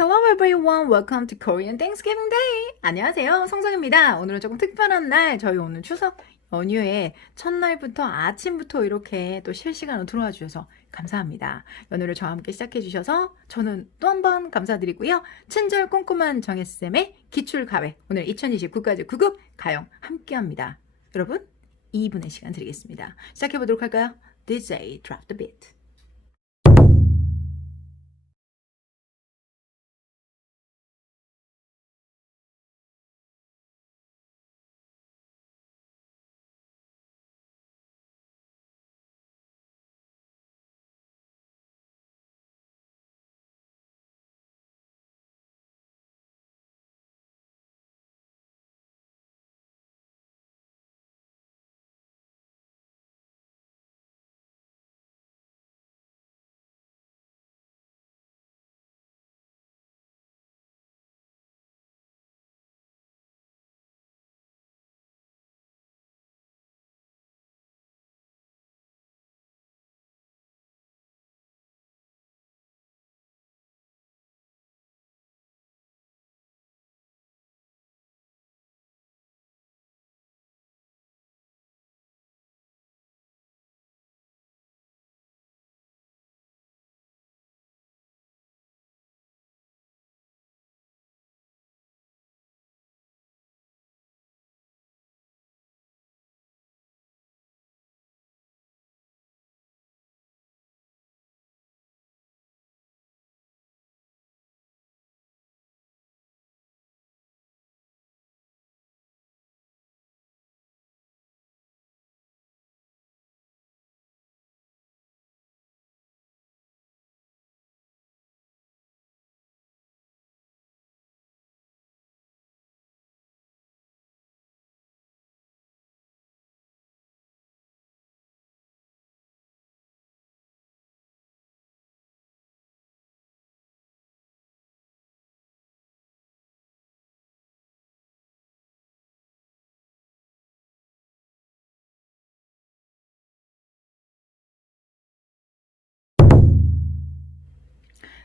Hello everyone, welcome to Korean Thanksgiving Day. 안녕하세요, 성성입니다. 오늘은 조금 특별한 날, 저희 오늘 추석 연휴의 첫날부터 아침부터 이렇게 또 실시간으로 들어와 주셔서 감사합니다. 연휴를 저와 함께 시작해 주셔서 저는 또 한 번 감사드리고요. 친절 꼼꼼한 정혜쌤의 기출가회, 오늘 2020 국가제 9급 가영 함께합니다. 여러분, 2분의 시간 드리겠습니다. 시작해 보도록 할까요? DJ drop the beat.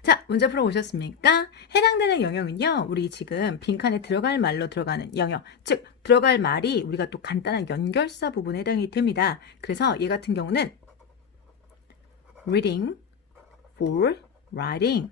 자, 문제 풀어보셨습니까? 해당되는 영역은요, 우리 지금 빈칸에 들어갈 말로 들어가는 영역, 즉 들어갈 말이 우리가 또 간단한 연결사 부분에 해당이 됩니다. 그래서 얘 같은 경우는 reading for writing.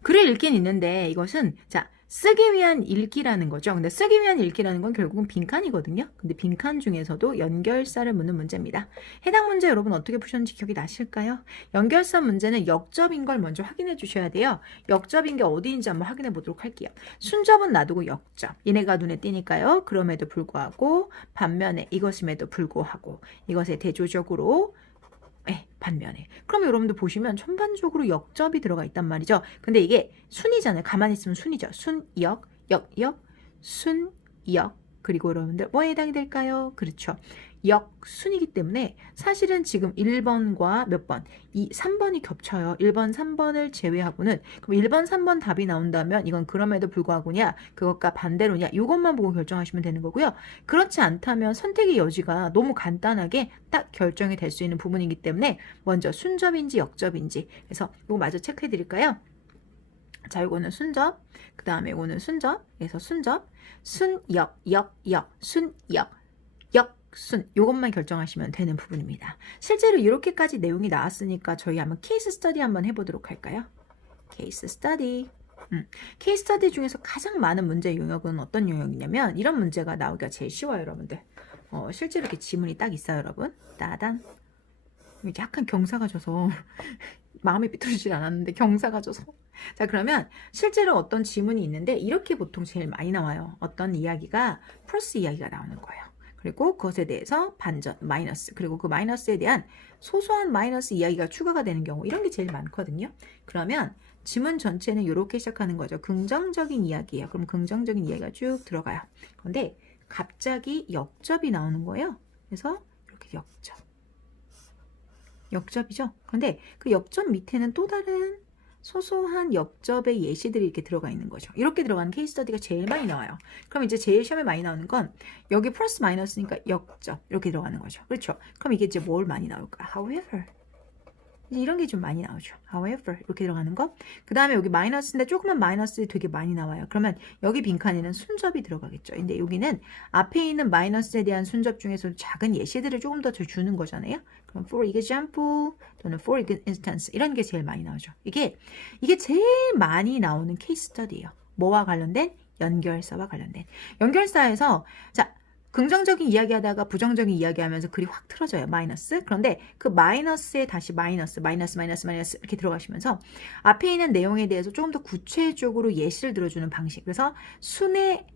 글을 읽긴 있는데 이것은 자 쓰기 위한 읽기라는 거죠. 근데 쓰기 위한 읽기라는 건 결국은 빈칸이거든요. 근데 빈칸 중에서도 연결사를 묻는 문제입니다. 해당 문제 여러분 어떻게 푸셨는지 기억이 나실까요? 연결사 문제는 역접인 걸 먼저 확인해 주셔야 돼요. 역접인 게 어디인지 한번 확인해 보도록 할게요. 순접은 놔두고 역접. 얘네가 눈에 띄니까요. 그럼에도 불구하고 반면에 이것임에도 불구하고 이것에 대조적으로 반면에. 그럼 여러분들 보시면 전반적으로 역접이 들어가 있단 말이죠. 근데 이게 순이잖아요. 가만히 있으면 순이죠. 순역, 역역, 순역. 그리고 여러분들 뭐에 해당이 될까요? 그렇죠. 역순이기 때문에 사실은 지금 1번과 몇 번? 3번이 겹쳐요. 1번, 3번을 제외하고는 그럼 1번, 3번 답이 나온다면 이건 그럼에도 불구하고냐 그것과 반대로냐 이것만 보고 결정하시면 되는 거고요. 그렇지 않다면 선택의 여지가 너무 간단하게 딱 결정이 될 수 있는 부분이기 때문에 먼저 순접인지 역접인지 그래서 이거 마저 체크해 드릴까요? 자, 이거는 순접, 그 다음에 이거는 순접, 그래서 순접, 순역, 역, 순역, 역순, 이것만 결정하시면 되는 부분입니다. 실제로 이렇게까지 내용이 나왔으니까 저희 한번 케이스 스터디 한번 해보도록 할까요? 케이스 스터디. 케이스 스터디 중에서 가장 많은 문제 영역은 어떤 영역이냐면 이런 문제가 나오기가 제일 쉬워요, 여러분들. 실제로 이렇게 지문이 딱 있어요, 여러분. 따단. 약간 경사가 져서 마음이 삐뚤어지질 않았는데 경사가 져서 자 그러면 실제로 어떤 지문이 있는데 이렇게 보통 제일 많이 나와요. 어떤 이야기가 플러스 이야기가 나오는 거예요. 그리고 그것에 대해서 반전 마이너스 그리고 그 마이너스에 대한 소소한 마이너스 이야기가 추가가 되는 경우 이런 게 제일 많거든요. 그러면 지문 전체는 이렇게 시작하는 거죠. 긍정적인 이야기예요. 그럼 긍정적인 이야기가 쭉 들어가요. 그런데 갑자기 역접이 나오는 거예요. 그래서 이렇게 역접이죠. 그런데 그 역접 밑에는 또 다른 소소한 역접의 예시들이 이렇게 들어가 있는 거죠. 이렇게 들어가는 케이스 스터디가 제일 많이 나와요. 그럼 이제 제일 시험에 많이 나오는 건 여기 플러스 마이너스니까 역접 이렇게 들어가는 거죠. 그렇죠. 그럼 이게 이제 뭘 많이 나올까? However 이제 이런 게 좀 많이 나오죠. however 이렇게 들어가는 거. 그 다음에 여기 마이너스인데 조그만 마이너스 되게 많이 나와요. 그러면 여기 빈칸에는 순접이 들어가겠죠. 근데 여기는 앞에 있는 마이너스에 대한 순접 중에서 작은 예시들을 조금 더 주는 거잖아요. 그럼 for example 또는 for instance 이런 게 제일 많이 나오죠. 이게 제일 많이 나오는 케이스 스터디예요. 뭐와 관련된? 연결사와 관련된. 연결사에서 자 긍정적인 이야기하다가 부정적인 이야기하면서 글이 확 틀어져요. 마이너스. 그런데 그 마이너스에 다시 마이너스 이렇게 들어가시면서 앞에 있는 내용에 대해서 조금 더 구체적으로 예시를 들어주는 방식. 그래서 순에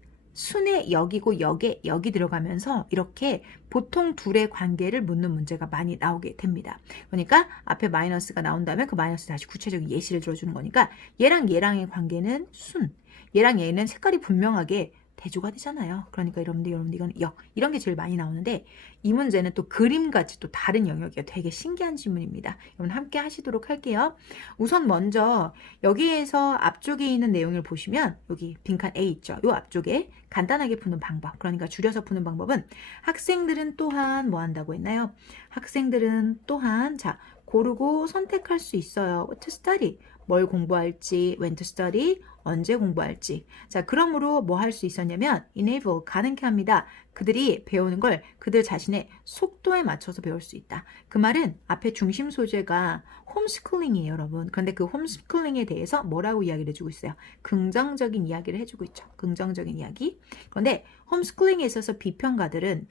여기고 여기 들어가면서 이렇게 보통 둘의 관계를 묻는 문제가 많이 나오게 됩니다. 그러니까 앞에 마이너스가 나온 다음에 그 마이너스 다시 구체적인 예시를 들어주는 거니까 얘랑 얘랑의 관계는 순. 얘랑 얘는 색깔이 분명하게 대조가 되잖아요. 그러니까 여러분들 이건 역 이런 게 제일 많이 나오는데 이 문제는 또 그림같이 또 다른 영역이에요. 되게 신기한 질문입니다. 여러분 함께 하시도록 할게요. 우선 먼저 여기에서 앞쪽에 있는 내용을 보시면 여기 빈칸 A 있죠. 이 앞쪽에 간단하게 푸는 방법. 그러니까 줄여서 푸는 방법은 학생들은 또한 뭐 한다고 했나요? 학생들은 또한 자 고르고 선택할 수 있어요. What to study? 뭘 공부할지, when to study, 언제 공부할지. 자, 그러므로 뭐 할 수 있었냐면 enable, 가능케 합니다. 그들이 배우는 걸 그들 자신의 속도에 맞춰서 배울 수 있다. 그 말은 앞에 중심 소재가 홈스쿨링이에요, 여러분. 그런데 그 홈스쿨링에 대해서 뭐라고 이야기를 해주고 있어요? 긍정적인 이야기를 해주고 있죠. 긍정적인 이야기. 그런데 홈스쿨링에 있어서 비평가들은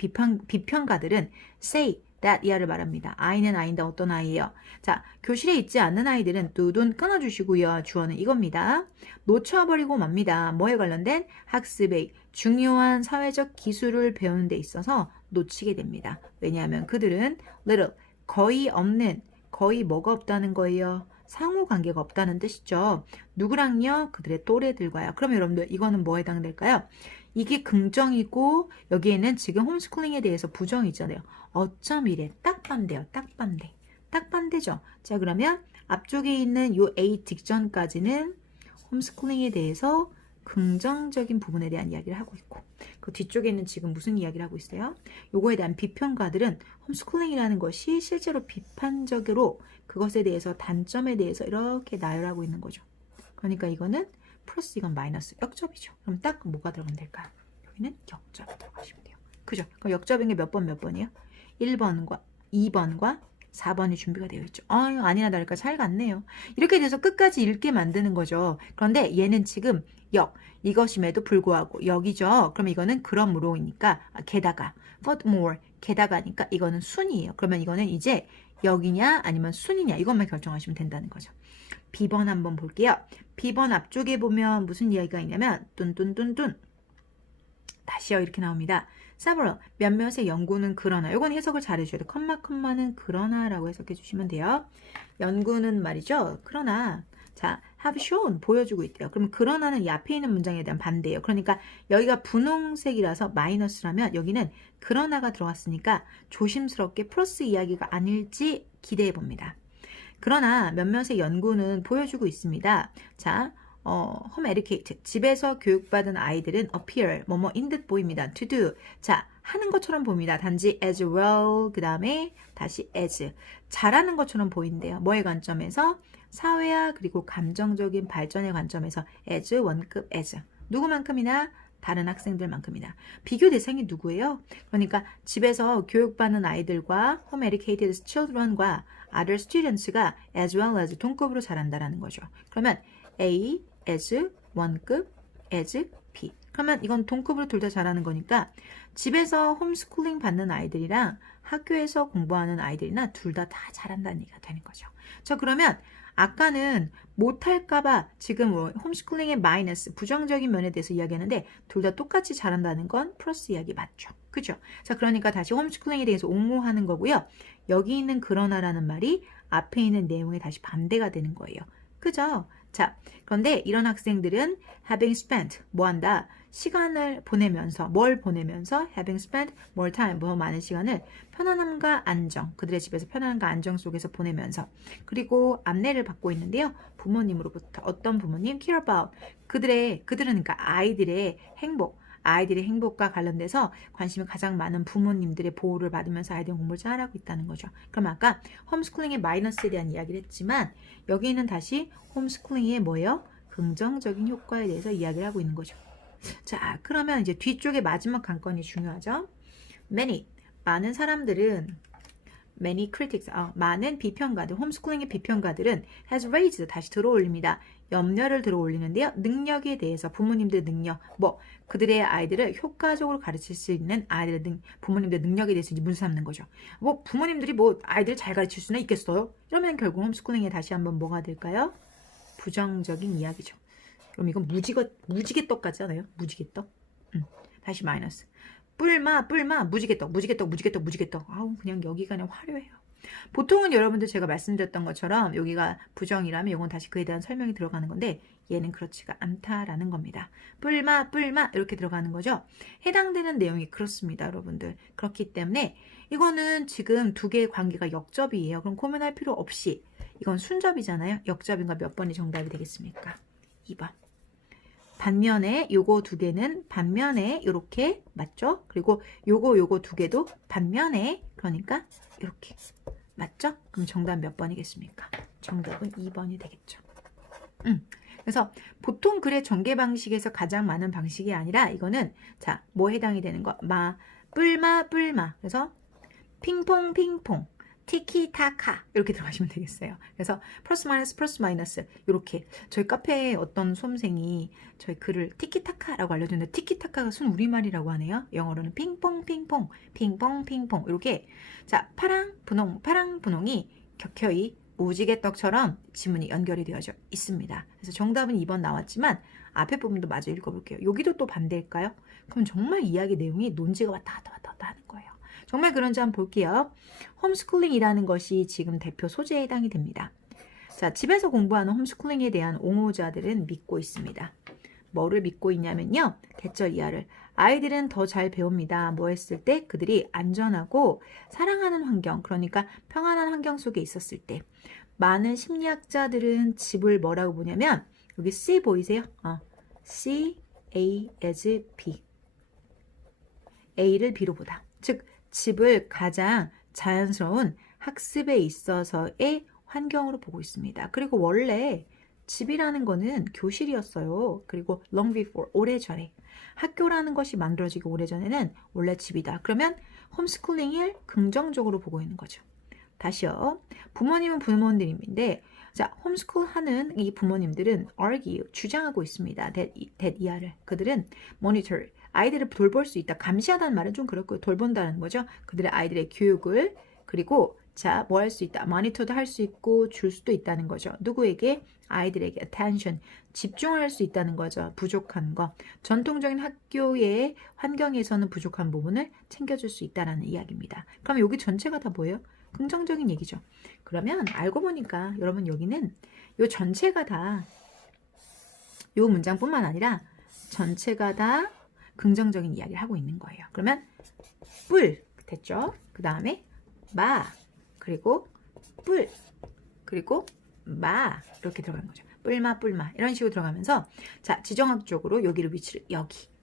say that 이하를 말합니다. 아이는 아이인데 어떤 아이예요? 자, 교실에 있지 않는 아이들은 뚜둔 끊어주시고요. 주어는 이겁니다. 놓쳐버리고 맙니다. 뭐에 관련된? 학습의 중요한 사회적 기술을 배우는 데 있어서 놓치게 됩니다. 왜냐하면 그들은 little, 거의 없는, 거의 뭐가 없다는 거예요? 상호관계가 없다는 뜻이죠. 누구랑요? 그들의 또래들과요. 그럼 여러분들 이거는 뭐에 해당될까요? 이게 긍정이고 여기에는 지금 홈스쿨링에 대해서 부정이잖아요. 어쩜 이래? 딱 반대요. 딱 반대. 딱 반대죠. 자, 그러면 앞쪽에 있는 요 A 직전까지는 홈스쿨링에 대해서 긍정적인 부분에 대한 이야기를 하고 있고 그 뒤쪽에는 지금 무슨 이야기를 하고 있어요? 요거에 대한 비평가들은 홈스쿨링이라는 것이 실제로 비판적으로 그것에 대해서 단점에 대해서 이렇게 나열하고 있는 거죠. 그러니까 이거는 플러스 이건 마이너스 역접이죠. 그럼 딱 뭐가 들어가면 될까요? 여기는 역접이 들어가시면 돼요. 그죠? 그럼 역접인 게 몇 번이에요? 1번과 2번과 4번이 준비가 되어 있죠. 아니나 다를까 잘 갔네요. 이렇게 돼서 끝까지 읽게 만드는 거죠. 그런데 얘는 지금 이것임에도 불구하고 역이죠. 그럼 이거는 그러므로이니까 게다가 furthermore 게다가니까 이거는 순이에요. 그러면 이거는 이제 역이냐 아니면 순이냐 이것만 결정하시면 된다는 거죠. B번 한번 볼게요. B번 앞쪽에 보면 무슨 이야기가 있냐면 뚠뚠뚠뚠 다시요 이렇게 나옵니다. several 몇몇의 연구는 그러나 이건 해석을 잘 해줘야 돼요. 컴마는 그러나라고 해석해 주시면 돼요. 연구는 말이죠. 그러나 자 have shown 보여주고 있대요. 그럼 그러나는 이 앞에 있는 문장에 대한 반대예요. 그러니까 여기가 분홍색이라서 마이너스라면 여기는 그러나가 들어갔으니까 조심스럽게 플러스 이야기가 아닐지 기대해 봅니다. 그러나 몇몇의 연구는 보여주고 있습니다. 자, home educated, 집에서 교육받은 아이들은 appear, 뭐뭐인 듯 보입니다. to do, 자, 하는 것처럼 보입니다. 단지 as well, 그 다음에 다시 as, 잘하는 것처럼 보인대요. 뭐의 관점에서? 사회화 그리고 감정적인 발전의 관점에서 as, 원급 as, 누구만큼이나? 다른 학생들만큼이나. 비교 대상이 누구예요? 그러니까 집에서 교육받는 아이들과 home educated children과 other students가 as well as 동급으로 잘한다라는 거죠. 그러면 A, as, 원급, as, B. 그러면 이건 동급으로 둘 다 잘하는 거니까 집에서 홈스쿨링 받는 아이들이랑 학교에서 공부하는 아이들이나 둘 다 잘한다는 얘기가 되는 거죠. 자, 그러면 아까는 못할까봐 지금 홈스쿨링의 마이너스, 부정적인 면에 대해서 이야기하는데 둘 다 똑같이 잘한다는 건 플러스 이야기 맞죠? 그죠? 자, 그러니까 다시 홈스쿨링에 대해서 옹호하는 거고요. 여기 있는 그러나라는 말이 앞에 있는 내용에 다시 반대가 되는 거예요. 그죠? 자, 그런데 이런 학생들은 having spent, 뭐 한다? 시간을 보내면서, 뭘 보내면서? having spent more time, 뭐 많은 시간을 편안함과 안정, 그들의 집에서 편안함과 안정 속에서 보내면서 그리고 안내를 받고 있는데요. 부모님으로부터 어떤 부모님? care about, 그들은 그러니까 아이들의 행복, 아이들의 행복과 관련돼서 관심이 가장 많은 부모님들의 보호를 받으면서 아이들이 공부를 잘하고 있다는 거죠. 그럼 아까 홈스쿨링의 마이너스에 대한 이야기를 했지만 여기는 다시 홈스쿨링의 뭐예요? 긍정적인 효과에 대해서 이야기를 하고 있는 거죠. 자, 그러면 이제 뒤쪽에 마지막 관건이 중요하죠. Many, 많은 사람들은 Many critics, 많은 비평가들, 홈스쿨링의 비평가들은 has raised, 다시 들어올립니다. 염려를 들어올리는데요. 능력에 대해서 부모님들의 능력, 그들의 아이들을 효과적으로 가르칠 수 있는 부모님들의 능력에 대해서 이제 문제 삼는 거죠. 부모님들이 아이들을 잘 가르칠 수는 있겠어요? 이러면 결국 홈스쿨링에 다시 한번 뭐가 될까요? 부정적인 이야기죠. 그럼 이건 무지개떡 같잖아요. 무지개떡. 다시 마이너스. 뿔마, 무지개떡. 아우, 그냥 여기가 그냥 화려해요. 보통은 여러분들 제가 말씀드렸던 것처럼 여기가 부정이라면 이건 다시 그에 대한 설명이 들어가는 건데 얘는 그렇지가 않다라는 겁니다. 뿔마 이렇게 들어가는 거죠. 해당되는 내용이 그렇습니다, 여러분들. 그렇기 때문에 이거는 지금 두 개의 관계가 역접이에요. 그럼 고민할 필요 없이 이건 순접이잖아요. 역접인가 몇 번이 정답이 되겠습니까? 2번. 반면에 요거 두 개는 반면에 이렇게 맞죠? 그리고 요거 두 개도 반면에 그러니까 이렇게 맞죠? 그럼 정답 몇 번이겠습니까? 정답은 2번이 되겠죠. 그래서 보통 글의 전개 방식에서 가장 많은 방식이 아니라 이거는 자, 뭐 해당이 되는 거? 뿔마. 그래서 핑퐁 티키타카 이렇게 들어가시면 되겠어요. 그래서 플러스 마이너스 이렇게 이렇게 카페에 어떤 수험생이 저희 글을 티키타카라고 알려줬는데 티키타카가 순 우리말이라고 하네요. 영어로는 핑퐁 이렇게 자 파랑 분홍이 격혀이 무지개떡처럼 지문이 연결이 되어져 있습니다. 그래서 정답은 2번 나왔지만 앞에 부분도 마저 읽어볼게요. 여기도 또 반대일까요? 그럼 정말 이야기 내용이 논지가 왔다 갔다 하는 거예요. 정말 그런지 한번 볼게요. 홈스쿨링이라는 것이 지금 대표 소재에 해당이 됩니다. 자, 집에서 공부하는 홈스쿨링에 대한 옹호자들은 믿고 있습니다. 뭐를 믿고 있냐면요. 대절 이하를. 아이들은 더 잘 배웁니다. 뭐 했을 때? 그들이 안전하고 사랑하는 환경, 그러니까 평안한 환경 속에 있었을 때. 많은 심리학자들은 집을 뭐라고 보냐면 여기 C 보이세요? C, A as B. A를 B로 보다. 즉 집을 가장 자연스러운 학습에 있어서의 환경으로 보고 있습니다. 그리고 원래 집이라는 거는 교실이었어요. 그리고 long before, 오래전에. 학교라는 것이 만들어지기 오래전에는 원래 집이다. 그러면 홈스쿨링을 긍정적으로 보고 있는 거죠. 다시요. 부모님은 부모님인데 자, 홈스쿨 하는 이 부모님들은 argue, 주장하고 있습니다. that 이하를. 그들은 monitor, 아이들을 돌볼 수 있다. 감시하다는 말은 좀 그렇고요. 돌본다는 거죠. 그들의 아이들의 교육을 그리고 자, 뭐 할 수 있다. 모니터도 할 수 있고 줄 수도 있다는 거죠. 누구에게? 아이들에게 attention, 집중을 할 수 있다는 거죠. 부족한 거. 전통적인 학교의 환경에서는 부족한 부분을 챙겨줄 수 있다는 이야기입니다. 그럼 여기 전체가 다 뭐예요? 긍정적인 얘기죠. 그러면 알고 보니까 여러분 여기는 요 전체가 다 요 문장뿐만 아니라 전체가 다 긍정적인 이야기를 하고 있는 거예요. 그러면 뿔 됐죠? 그 다음에 마 그리고 뿔 그리고 마 이렇게 들어가는 거죠. 뿔마 이런 식으로 들어가면서 자 지정학적으로 여기를 위치를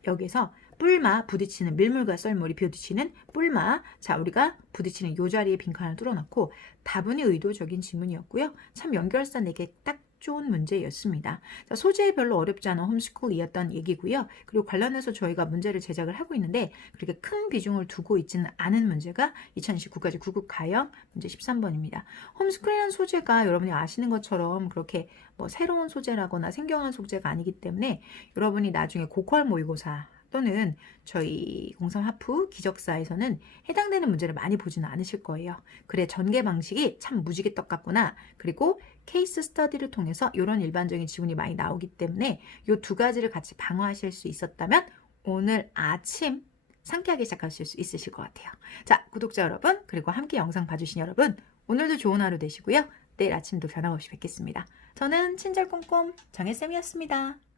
여기에서 뿔마 부딪히는 밀물과 썰물이 부딪히는 뿔마 자 우리가 부딪히는 요 자리에 빈칸을 뚫어놓고 다분히 의도적인 지문이었고요. 참 연결선 내게 딱 좋은 문제였습니다. 자, 소재에 별로 어렵지 않은 홈스쿨이었던 얘기고요. 그리고 관련해서 저희가 문제를 제작을 하고 있는데 그렇게 큰 비중을 두고 있지는 않은 문제가 2029까지 9급 가형 문제 13번입니다. 홈스쿨이라는 소재가 여러분이 아시는 것처럼 그렇게 뭐 새로운 소재라거나 생경한 소재가 아니기 때문에 여러분이 나중에 고퀄 모의고사 또는 저희 고3 하프 기적사에서는 해당되는 문제를 많이 보지는 않으실 거예요. 그래 전개 방식이 참 무지개떡 같구나. 그리고 케이스 스터디를 통해서 이런 일반적인 지문이 많이 나오기 때문에 이 두 가지를 같이 방어하실 수 있었다면 오늘 아침 상쾌하게 시작하실 수 있으실 것 같아요. 자, 구독자 여러분 그리고 함께 영상 봐주신 여러분 오늘도 좋은 하루 되시고요. 내일 아침도 변함없이 뵙겠습니다. 저는 친절꼼꼼 정혜쌤이었습니다.